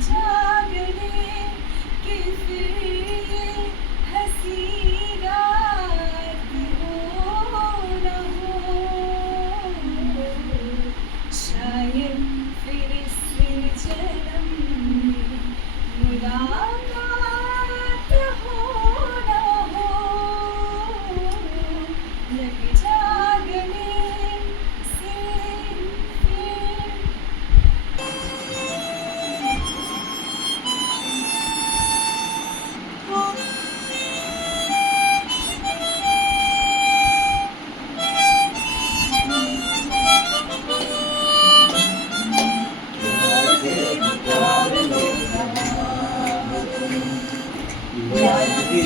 जागने की फिर ये हंसी रात हो न हो, शायद फिर इस जन्म में मुलाकात हो न हो, लग जागने से फिर। पुराना भी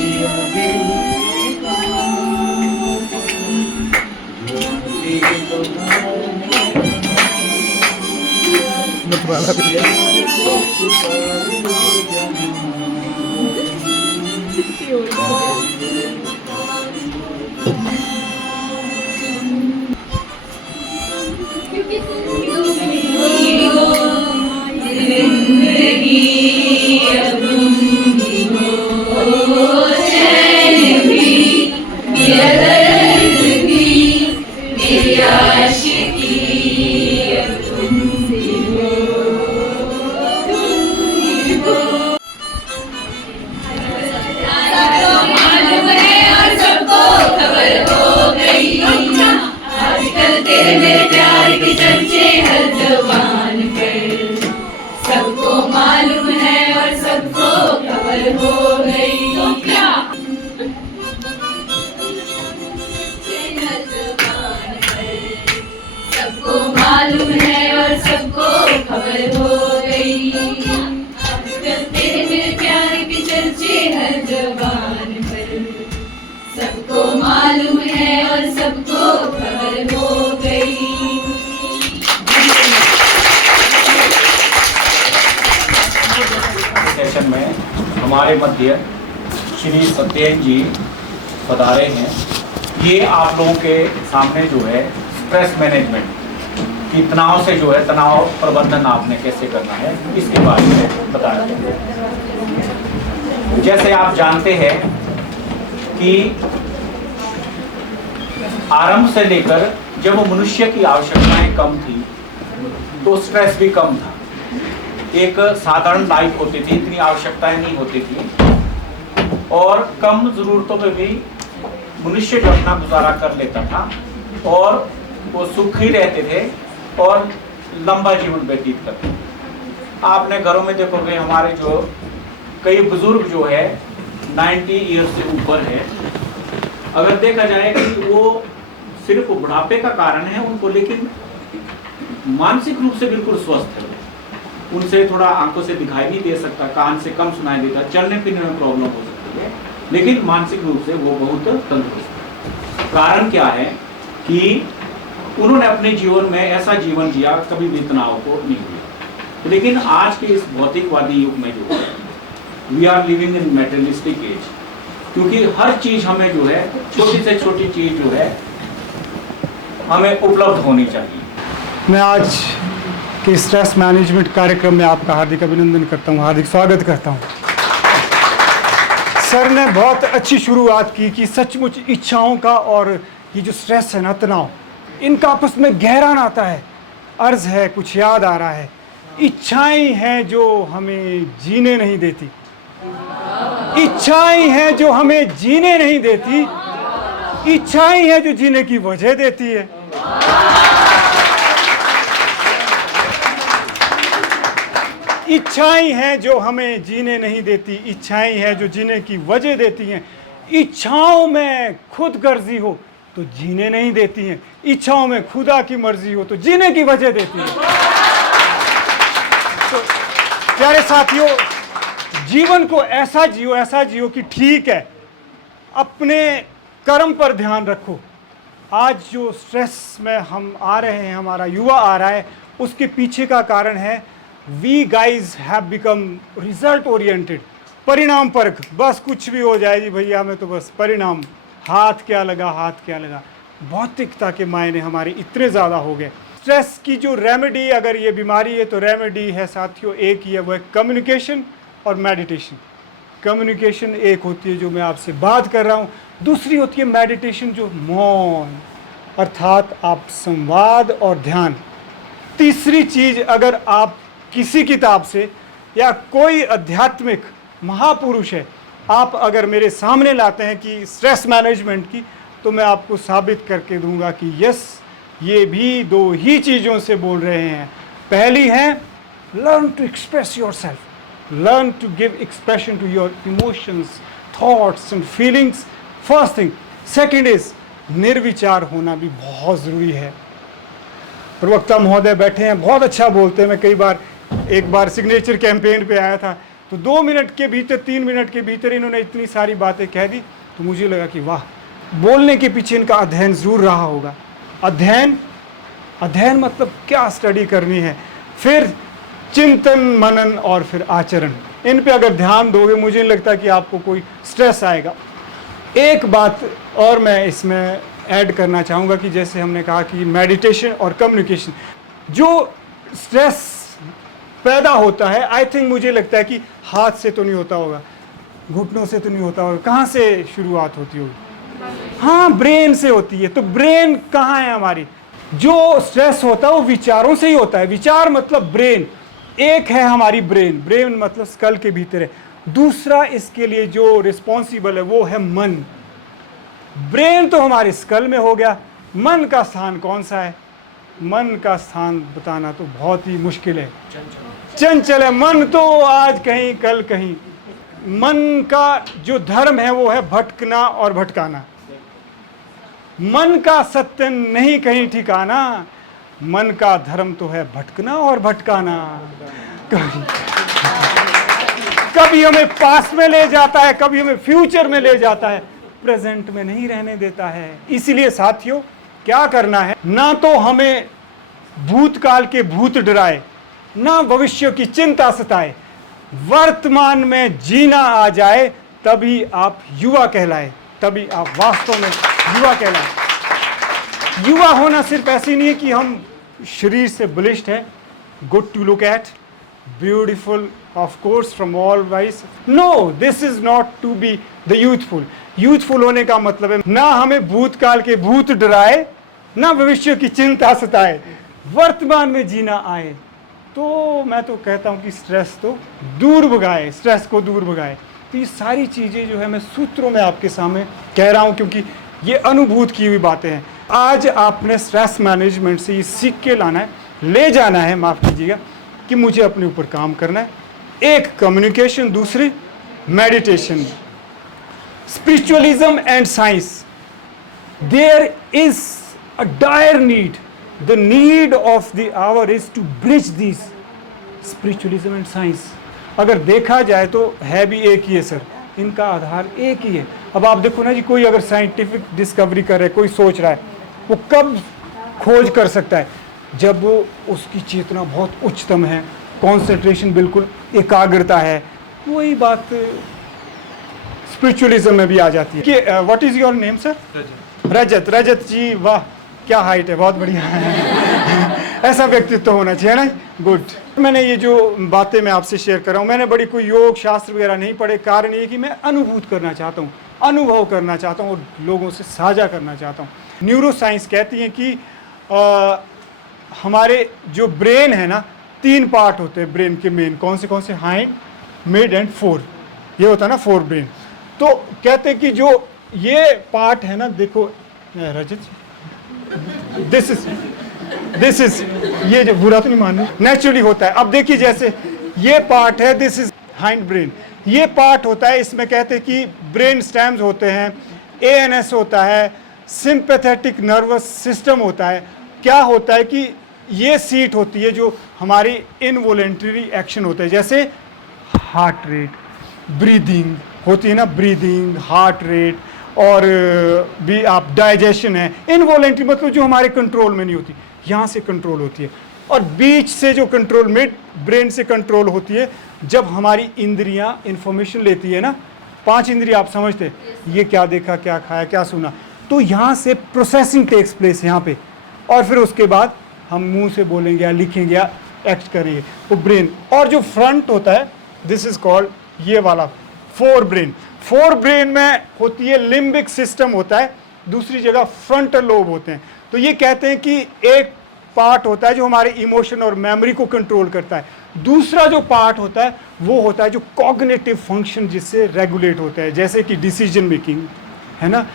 तेरे मेरे प्यार के चर्चे हर ज़बान पर, सबको मालूम है और सबको खबर हो गई। तो क्या हर ज़बान पर, सबको मालूम है और सबको खबर हो गई। आजकल तेरे मेरे प्यार के चर्चे हर ज़बान पर, सबको मालूम है और सबको खबर हो गई। सेशन में हमारे मध्य श्री सत्येन जी पधारे हैं। ये आप लोगों के सामने जो है स्ट्रेस मैनेजमेंट की तनाव से जो है तनाव प्रबंधन आपने कैसे करना है इसके बारे में बताया जाएगा। जैसे आप जानते हैं कि आरंभ से लेकर जब मनुष्य की आवश्यकताएं कम थी तो स्ट्रेस भी कम था। एक साधारण लाइफ होती थी, इतनी आवश्यकताएं नहीं होती थी और कम जरूरतों पे भी मनुष्य जो अपना गुजारा कर लेता था और वो सुखी रहते थे और लंबा जीवन व्यतीत करते थे। आपने घरों में देखोगे हमारे जो कई बुजुर्ग जो है 90 ईयर्स से ऊपर है, अगर देखा जाए कि वो सिर्फ बुढ़ापे का कारण है उनको, लेकिन मानसिक रूप से बिल्कुल स्वस्थ है। उनसे थोड़ा आंखों से दिखाई नहीं दे सकता, कान से कम सुनाई देता, चलने फिरने में प्रॉब्लम हो सकती है, लेकिन मानसिक रूप से वो बहुत तंदुरुस्त है। कारण क्या है कि उन्होंने अपने जीवन में ऐसा जीवन जिया कभी भी तनाव को नहीं दिया। लेकिन आज के इस भौतिकवादी युग में जो है we are living in materialistic age, क्योंकि हर चीज हमें जो है छोटी से छोटी चीज जो है हमें उपलब्ध होनी चाहिए। मैं आज के स्ट्रेस मैनेजमेंट कार्यक्रम में आपका हार्दिक अभिनंदन करता हूं, हार्दिक स्वागत करता हूं। सर ने बहुत अच्छी शुरुआत की कि सचमुच इच्छाओं का और ये जो स्ट्रेस है ना, तनाव, इनका आपस में गहरा नाता है। अर्ज है, कुछ याद आ रहा है, इच्छाएं हैं जो हमें जीने नहीं देती, इच्छाएं हैं जो हमें जीने नहीं देती, इच्छाएं हैं जो जीने की वजह देती है। इच्छाएं हैं जो हमें जीने नहीं देती, इच्छाएं हैं जो जीने की वजह देती हैं। इच्छाओं में खुद गर्जी हो तो जीने नहीं देती हैं, इच्छाओं में खुदा की मर्जी हो तो जीने की वजह देती हैं। तो प्यारे साथियों, जीवन को ऐसा जियो कि ठीक है, अपने कर्म पर ध्यान रखो। आज जो स्ट्रेस में हम आ रहे हैं, हमारा युवा आ रहा है, उसके पीछे का कारण है we guys have become result oriented, परिणाम परक। बस कुछ भी हो जाए जी भैया, हमें तो बस परिणाम, हाथ क्या लगा, हाथ क्या लगा। भौतिकता के मायने हमारे इतने ज़्यादा हो गए। स्ट्रेस की जो रेमेडी, अगर ये बीमारी है तो रेमेडी है साथियों एक ही है, वो है कम्युनिकेशन और मेडिटेशन। कम्युनिकेशन एक होती है जो मैं आपसे बात कर रहा हूँ, दूसरी होती है मेडिटेशन जो मौन, अर्थात आप संवाद और ध्यान। तीसरी चीज़, अगर आप किसी किताब से या कोई आध्यात्मिक महापुरुष है, आप अगर मेरे सामने लाते हैं कि स्ट्रेस मैनेजमेंट की, तो मैं आपको साबित करके दूंगा कि यस, ये भी दो ही चीज़ों से बोल रहे हैं। पहली है learn to express yourself, learn to give expression to your emotions, thoughts and feelings, first thing. Second is निर्विचार होना भी बहुत ज़रूरी है। प्रवक्ता महोदय बैठे हैं, बहुत अच्छा बोलते हैं। मैं कई बार, एक बार सिग्नेचर कैंपेन पे आया था, तो 2 मिनट के भीतर, 3 मिनट के भीतर इन्होंने इतनी सारी बातें कह दी, तो मुझे लगा कि वाह, बोलने के पीछे इनका अध्ययन ज़रूर रहा होगा। अध्ययन मतलब क्या स्टडी करनी है, फिर चिंतन मनन और फिर आचरण। इन पे अगर ध्यान दोगे, मुझे नहीं लगता कि आपको कोई स्ट्रेस आएगा। एक बात और मैं इसमें ऐड करना चाहूँगा कि जैसे हमने कहा कि मेडिटेशन और कम्युनिकेशन, जो स्ट्रेस पैदा होता है, आई थिंक मुझे लगता है कि हाथ से तो नहीं होता होगा, घुटनों से तो नहीं होता होगा, कहाँ से शुरुआत होती होगी? हाँ, ब्रेन से होती है। तो ब्रेन कहाँ है हमारी? जो स्ट्रेस होता है वो विचारों से ही होता है। विचार मतलब ब्रेन। एक है हमारी ब्रेन, ब्रेन मतलब स्कल के भीतर है। दूसरा इसके लिए जो रिस्पॉन्सिबल है वो है मन। ब्रेन तो हमारे स्कल में हो गया, मन का स्थान कौन सा है? मन का स्थान बताना तो बहुत ही मुश्किल है, चंचल है मन तो, आज कहीं कल कहीं। मन का जो धर्म है वो है भटकना और भटकाना। मन का सत्य नहीं कहीं ठिकाना, मन का धर्म तो है भटकना और भटकाना। कभी हमें पास्ट में ले जाता है, कभी हमें फ्यूचर में ले जाता है, प्रेजेंट में नहीं रहने देता है। इसीलिए साथियों, क्या करना है? ना तो हमें भूतकाल के भूत डराए, ना भविष्य की चिंता सताए, वर्तमान में जीना आ जाए, तभी आप युवा कहलाए, तभी आप वास्तव में युवा कहलाए। युवा होना सिर्फ ऐसे नहीं है कि हम शरीर से बलिष्ठ है, good to look at, beautiful of course from all wise. No, this is not to be the youthful. Youthful होने का मतलब है ना हमें भूतकाल के भूत डराए, ना भविष्य की चिंता सताए, वर्तमान में जीना आए। तो मैं तो कहता हूँ कि स्ट्रेस तो दूर भगाए, स्ट्रेस को दूर भगाए। तो ये सारी चीज़ें जो है मैं सूत्रों में आपके सामने कह रहा हूँ, क्योंकि ये अनुभूत की हुई बातें हैं। आज आपने स्ट्रेस मैनेजमेंट से ये सीख के लाना है, ले जाना है, माफ़ कीजिएगा, कि मुझे अपने ऊपर काम करना है। एक कम्युनिकेशन, दूसरी meditation. Spiritualism and science, there is a dire need, the need of the hour is to bridge this spiritualism and science. अगर देखा जाए तो है भी एक ही है सर, इनका आधार एक ही है। अब आप देखो ना जी, कोई अगर साइंटिफिक डिस्कवरी कर रहा है, कोई सोच रहा है, वो कब खोज कर सकता है? जब वो उसकी चेतना बहुत उच्चतम है, कंसंट्रेशन बिल्कुल एकाग्रता है। वही बात स्पिरिचुअलिज्म में भी आ जाती है कि what is your name sir? Rajat. Rajat ji, वाह क्या हाइट है, बहुत बढ़िया ऐसा व्यक्तित्व होना चाहिए ना, गुड। मैंने ये जो बातें मैं आपसे शेयर कर रहा हूँ, मैंने बड़ी कोई योग शास्त्र वगैरह नहीं पढ़े। कारण ये कि मैं अनुभूत करना चाहता हूँ, अनुभव करना चाहता हूँ और लोगों से साझा करना चाहता हूँ। न्यूरो साइंस कहती है कि हमारे जो ब्रेन है ना, 3 पार्ट होते हैं ब्रेन के मेन। कौन से? Hind, mid and four. ये होता है ना फोर ब्रेन। तो कहते हैं कि जो ये पार्ट है ना, देखो रजत, दिस इज ये जो बुरा तो नहीं मानना, नेचुरली होता है। अब देखिए, जैसे ये पार्ट है, दिस इज हाइंड ब्रेन। ये पार्ट होता है, इसमें कहते हैं कि ब्रेन स्टेम्स होते हैं, एएनएस होता है, सिंपैथेटिक नर्वस सिस्टम होता है। क्या होता है कि ये सीट होती है जो हमारी इनवॉलेंटरी एक्शन होता है, जैसे हार्ट रेट, ब्रीदिंग होती है ना, ब्रीदिंग, हार्ट रेट, और भी आप डाइजेशन है। इनवॉलेंटरी मतलब जो हमारे कंट्रोल में नहीं होती, यहाँ से कंट्रोल होती है। और बीच से जो कंट्रोल, मिड ब्रेन से कंट्रोल होती है, जब हमारी इंद्रियां इंफॉर्मेशन लेती है ना। 5 इंद्रियां आप समझते हैं, ये क्या देखा, क्या खाया, क्या सुना, तो यहाँ से प्रोसेसिंग टेक्स प्लेस यहाँ पे। और फिर उसके बाद हम मुंह से बोलेंगे या लिखेंगे या एक्ट करेंगे, वो ब्रेन। और जो फ्रंट होता है, दिस इज कॉल्ड ये वाला फोर ब्रेन। फोर ब्रेन में होती है लिम्बिक सिस्टम होता है, दूसरी जगह फ्रंटल लोब होते हैं। तो ये कहते हैं कि एक पार्ट होता है जो हमारे इमोशन और मेमोरी को कंट्रोल करता है, दूसरा जो पार्ट होता है वो होता है जो कॉग्निटिव फंक्शन जिससे रेगुलेट होता है, जैसे कि डिसीजन मेकिंग है ना,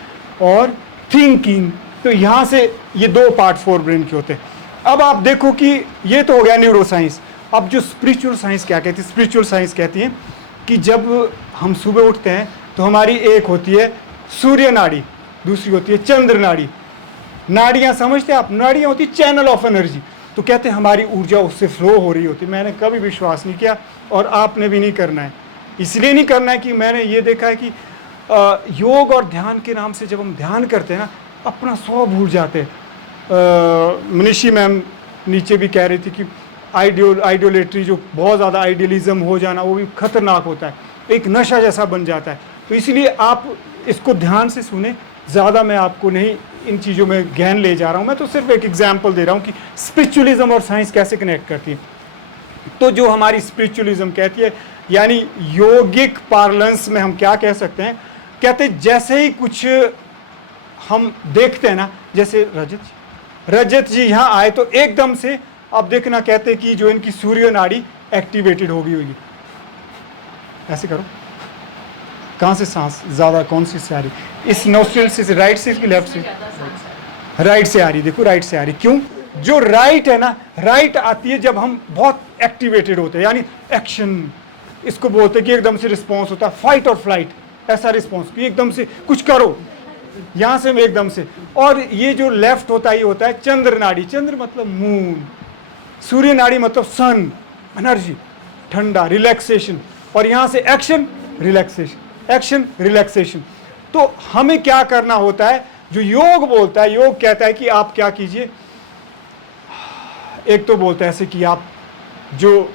और थिंकिंग। तो यहाँ से ये दो पार्ट फोर ब्रेन के होते हैं। अब आप देखो कि ये तो हो गया न्यूरो साइंस। अब जो स्पिरिचुअल साइंस क्या कहती है, स्पिरिचुअल साइंस कहती है कि जब हम सुबह उठते हैं तो हमारी एक होती है सूर्य नाड़ी, दूसरी होती है चंद्र नाड़ी। नाड़ियाँ समझते हैं आप, नाड़ियाँ होती चैनल ऑफ एनर्जी। तो कहते हैं हमारी ऊर्जा उससे फ्लो हो रही होती। मैंने कभी विश्वास नहीं किया और आपने भी नहीं करना है। इसलिए नहीं करना है कि मैंने ये देखा है कि योग और ध्यान के नाम से जब हम ध्यान करते हैं ना, अपना सौ भूल जाते हैं। मनीषी मैम नीचे भी कह रही थी कि आइडियोलेट्री, जो बहुत ज़्यादा आइडियलिज्म हो जाना, वो भी खतरनाक होता है, एक नशा जैसा बन जाता है। तो इसलिए आप इसको ध्यान से सुने। ज़्यादा मैं आपको नहीं इन चीज़ों में ज्ञान ले जा रहा हूँ, मैं तो सिर्फ एक एग्जाम्पल दे रहा हूँ कि स्पिरिचुअलिज्म और साइंस कैसे कनेक्ट करती है। तो जो हमारी स्पिरिचुअलिज्म कहती है, यानी योगिक पार्लेंस में हम क्या कह सकते हैं, कहते हैं जैसे ही कुछ हम देखते हैं ना, जैसे रजत जी यहाँ आए तो एकदम से आप देखना, कहते हैं कि जो इनकी सूर्य नाड़ी एक्टिवेटेड हो गई होगी। ऐसे करो, कहाँ से सांस ज़्यादा कौन सी से आ रही, इस नोस्ट्रिल से राइट से कि लेफ्ट से? राइट से आ रही। देखो राइट से आ रही। क्यों? जो राइट है ना, राइट आती है जब हम बहुत एक्टिवेटेड होते हैं, यानी एक्शन, इसको बोलते हैं कि एकदम से रिस्पॉन्स होता है, फाइट और फ्लाइट, ऐसा रिस्पॉन्स कि एकदम से कुछ करो, यहाँ से एकदम से। और ये जो लेफ्ट होता है, ये होता है चंद्र नाड़ी। चंद्र मतलब मून, सूर्य नाड़ी मतलब सन, एनर्जी, ठंडा, रिलैक्सेशन। और यहाँ से एक्शन, रिलैक्सेशन, एक्शन, रिलैक्सेशन। तो हमें क्या करना होता है, जो योग बोलता है, योग कहता है कि आप क्या कीजिए, एक तो बोलता है ऐसे कि आप जो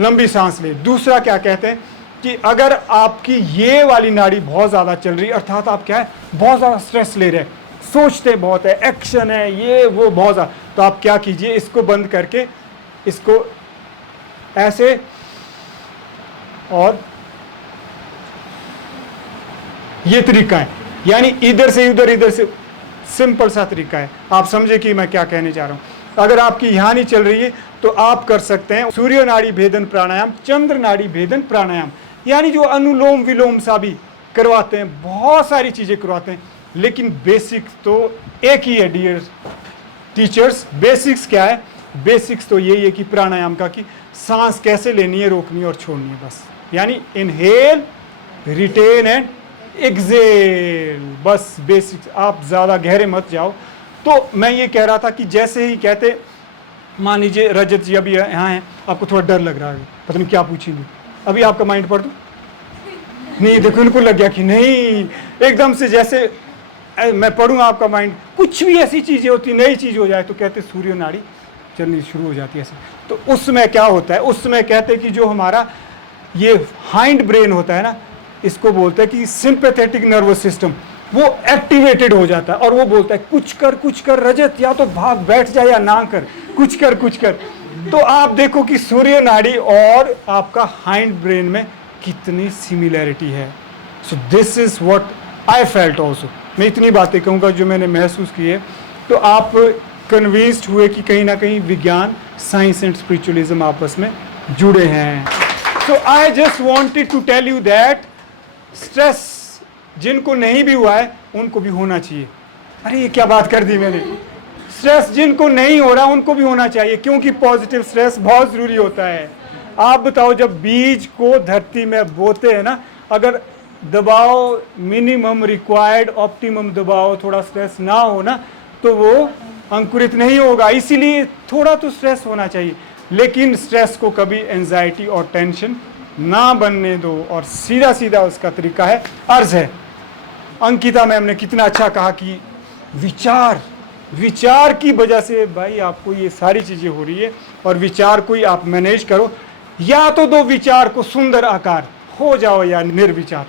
लंबी सांस ले। दूसरा क्या कहते हैं कि अगर आपकी ये वाली नाड़ी बहुत ज़्यादा चल रही, अर्थात आप क्या है, बहुत ज़्यादा स्ट्रेस ले रहे हैं, सोचते बहुत है, एक्शन है, ये वो बहुत ज़्यादा, तो आप क्या कीजिए, इसको बंद करके इसको ऐसे और ये तरीका है, यानी इधर से उधर, इधर से, सिंपल सा तरीका है। आप समझे कि मैं क्या कहने जा रहा हूँ। अगर आपकी यहाँ नहीं चल रही है तो आप कर सकते हैं सूर्य नाड़ी भेदन प्राणायाम, चंद्र नाड़ी भेदन प्राणायाम, यानी जो अनुलोम विलोम सा भी करवाते हैं, बहुत सारी चीज़ें करवाते हैं, लेकिन बेसिक तो एक ही है डियर टीचर्स। बेसिक्स क्या है? बेसिक्स तो यही है कि प्राणायाम का, कि सांस कैसे लेनी है, रोकनी है और छोड़नी है, बस। यानी इनहेल, रिटेन एंड एक्सेल, बस बेसिक्स। आप ज़्यादा गहरे मत जाओ। तो मैं ये कह रहा था कि जैसे ही कहते, मान लीजिए रजत जी अभी यहाँ हैं, आपको थोड़ा डर लग रहा है, पता नहीं क्या पूछेंगे, अभी आपका माइंड पढ़ दो, नहीं देखो इनको लग गया कि नहीं, एकदम से जैसे मैं पढ़ूंगा आपका माइंड, कुछ भी ऐसी चीज़ें होती, नई चीज़ हो जाए तो कहते सूर्य नाड़ी चलनी शुरू हो जाती है ऐसे। तो उसमें क्या होता है, उसमें कहते हैं कि जो हमारा ये हाइंड ब्रेन होता है ना, इसको बोलते हैं कि सिंपैथेटिक नर्वस सिस्टम, वो एक्टिवेटेड हो जाता है और वो बोलता है कुछ कर रजत, या तो भाग बैठ जाए या ना कर, कुछ कर। तो आप देखो कि सूर्य नाड़ी और आपका हाइंड ब्रेन में कितनी सिमिलैरिटी है। So this is what I felt also. मैं इतनी बातें कहूँगा जो मैंने महसूस की है। तो आप कन्विंस्ड हुए कि कहीं ना कहीं विज्ञान, साइंस एंड स्पिरिचुअलिज्म आपस में जुड़े हैं। So I just wanted to tell you that stress जिनको नहीं भी हुआ है उनको भी होना चाहिए। अरे ये क्या बात कर दी मैंने। स्ट्रेस जिनको नहीं हो रहा उनको भी होना चाहिए, क्योंकि पॉजिटिव स्ट्रेस बहुत ज़रूरी होता है। आप बताओ, जब बीज को धरती में बोते हैं ना, अगर दबाव मिनिमम रिक्वायर्ड, ऑप्टिमम दबाव, थोड़ा स्ट्रेस ना हो ना, तो वो अंकुरित नहीं होगा। इसीलिए थोड़ा तो स्ट्रेस होना चाहिए, लेकिन स्ट्रेस को कभी एंजाइटी और टेंशन ना बनने दो। और सीधा सीधा उसका तरीका है, अर्ज है। अंकिता मैम ने कितना अच्छा कहा कि विचार की वजह से भाई आपको ये सारी चीज़ें हो रही है, और विचार को ही आप मैनेज करो। या तो दो विचार को सुंदर आकार, हो जाओ या निर्विचार,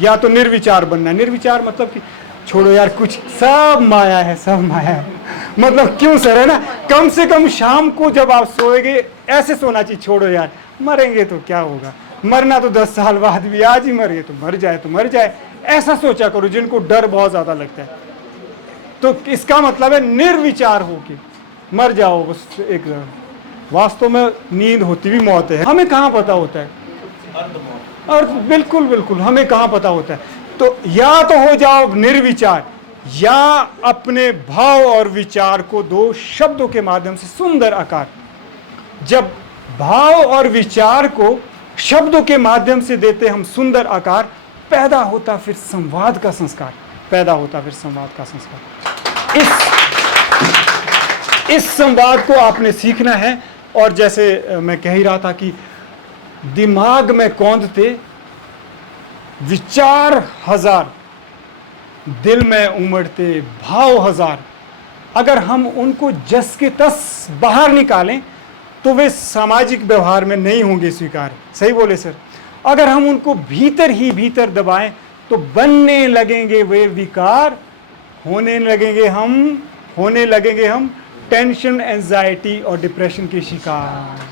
या तो निर्विचार बनना। निर्विचार मतलब कि छोड़ो यार, कुछ सब माया है, सब माया है, मतलब क्यों सर, है ना? कम से कम शाम को जब आप सोएंगे ऐसे सोना चाहिए। छोड़ो यार, मरेंगे तो क्या होगा, मरना तो 10 साल बाद भी, आज ही मर गए तो मर जाए, ऐसा सोचा करो। जिनको डर बहुत ज्यादा लगता है, तो इसका मतलब है निर्विचार होके मर जाओ बस एक। वास्तव में नींद होती भी मौत है, हमें कहाँ पता होता है। और बिल्कुल बिल्कुल हमें कहाँ पता होता है। तो या तो हो जाओ निर्विचार, या अपने भाव और विचार को दो शब्दों के माध्यम से सुंदर आकार। जब भाव और विचार को शब्दों के माध्यम से देते हम सुंदर आकार, पैदा होता फिर संवाद का संस्कार, पैदा होता फिर संवाद का संस्कार। इस संवाद को आपने सीखना है। और जैसे मैं कह ही रहा था कि दिमाग में कौंधते विचार हजार, दिल में उमड़ते भाव हजार, अगर हम उनको जस के तस बाहर निकालें तो वे सामाजिक व्यवहार में नहीं होंगे स्वीकार। सही बोले सर। अगर हम उनको भीतर ही भीतर दबाएं तो बनने लगेंगे वे विकार, होने लगेंगे हम टेंशन, एंजाइटी और डिप्रेशन के शिकार।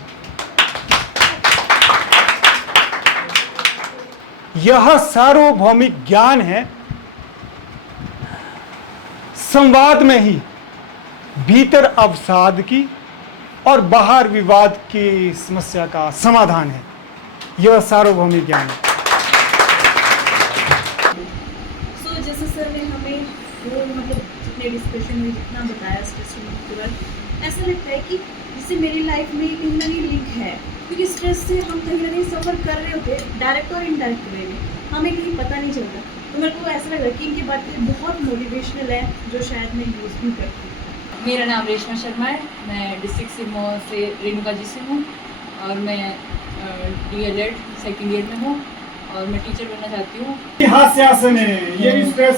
यह सार्वभौमिक ज्ञान है। संवाद में ही भीतर अवसाद की और बाहर विवाद की समस्या का समाधान है। यह सार्वभौमिक ज्ञान है। जैसे सर ने हमें वो मतलब जितने डिस्कशन में जितना बताया स्ट्रेस तुरंत ऐसा लगता है कि जिससे मेरी लाइफ में कहीं ना कहीं लिंक है, क्योंकि स्ट्रेस से हम कहीं ना कहीं सफ़र कर रहे होते हैं, डायरेक्ट और इनडायरेक्ट वे में हमें कहीं पता नहीं चलता। तो मेरे को ऐसा लग रहा है कि इनकी बातें बहुत मोटिवेशनल है, जो शायद मैं यूज़ भी करती हूँ। मेरा नाम रेशमा शर्मा है, मैं डिस्ट्रिक्ट सिरमौर से रेणुका जी से हूँ और मैं DLED सेकेंड ईयर में हूँ और मैं टीचर बनना चाहती हूँ। हास्यासन है, ये भी स्ट्रेस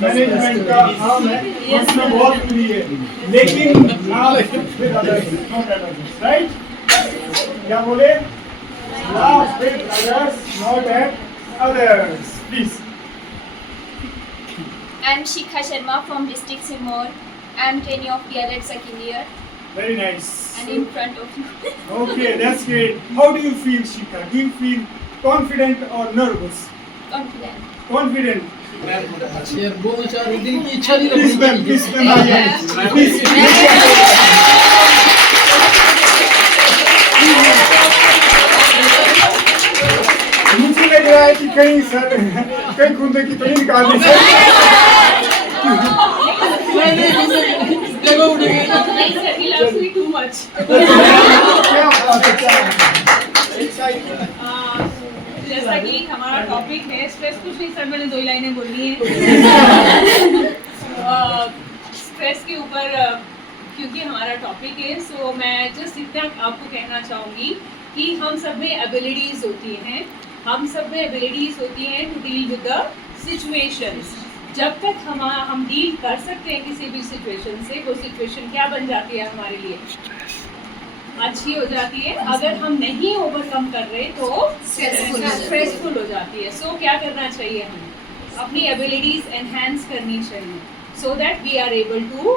मैनेजमेंट का काम है, उसमें बहुत बुरी है, लेकिन राइट क्या बोले, laugh with others, not at others. Please. I'm Shikha Sharma from District Sirmaur. I'm trainee of DLED second year. Very nice. And in front of you. Okay, that's great. How do you feel, Shikha? Do you feel confident or nervous? Confident. Confident. बोलना चाह रही थी कि इच्छा नहीं Please, ma'am, please, ma'am, आइए. Please. मुझे लग रहा है कि कहीं खुदे की तो नहीं निकाल दी सर। Too much. क्या बात है, क्या बात है। जैसा कि हमारा टॉपिक है स्ट्रेस, कुछ नहीं सर, मैंने 2 लाइनें बोलनी है स्ट्रेस के ऊपर, क्योंकि हमारा टॉपिक है। सो मैं जस्ट इतना आपको कहना चाहूँगी कि हम सब में एबिलिटीज़ होती हैं, to deal with the situations. जब तक हम डील कर सकते हैं किसी भी सिचुएशन से, वो सिचुएशन क्या बन जाती है हमारे लिए, अच्छी हो जाती है। अगर हम नहीं ओवरकम कर रहे तो स्ट्रेसफुल हो जाती है। सो क्या करना चाहिए, हमें अपनी एबिलिटीज एनहांस करनी चाहिए, so that we are able to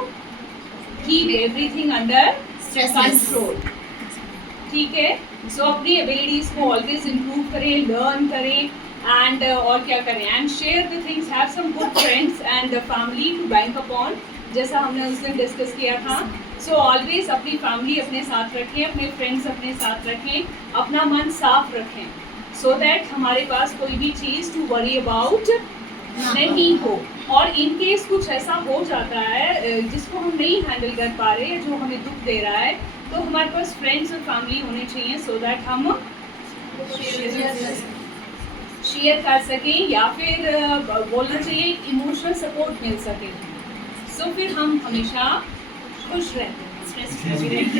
keep everything under control. ठीक है, सो अपनी एबिलिटीज को ऑलवेज इम्प्रूव करें, लर्न करें एंड और क्या करें, and share the things, have some good friends and family to bank upon, जैसा हमने उस दिन डिस्कस किया था। सो ऑलवेज अपनी फैमिली अपने साथ रखें, अपने फ्रेंड्स अपने साथ रखें, अपना मन साफ रखें, सो दैट हमारे पास कोई भी चीज़ टू वरी अबाउट नहीं हो। और इन केस कुछ ऐसा हो जाता है जिसको हम नहीं हैंडल कर पा रहे, जो हमें दुख दे रहा है, तो हमारे पास फ्रेंड्स और फैमिली होने चाहिए, सो दैट हम शेयर कर सकें, या फिर बोलना चाहिए इमोशनल सपोर्ट मिल सके। सो फिर हम हमेशा खुश रहते हैं, स्ट्रेस फ्री रहते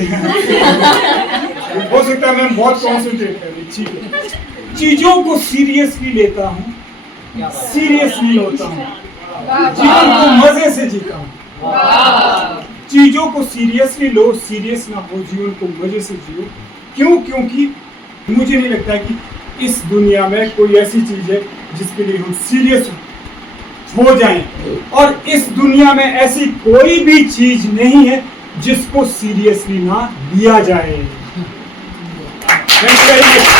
हैं। हो सकता है मैं बहुत कॉन्सेंट्रेट कर रही, ठीक है। चीजों को सीरियसली लेता हूँ, सीरियसली होता हूँ, जीवन को मजे से जीता हूँ। चीजों को सीरियसली लो, सीरियस ना हो, जीवन को मजे से जियो। क्यों? क्योंकि मुझे नहीं लगता कि इस दुनिया में कोई ऐसी चीज है जिसके लिए हम सीरियस हो। हो जाएं। और इस दुनिया में ऐसी कोई भी चीज नहीं है जिसको सीरियसली ना लिया जाए। Thank you very much.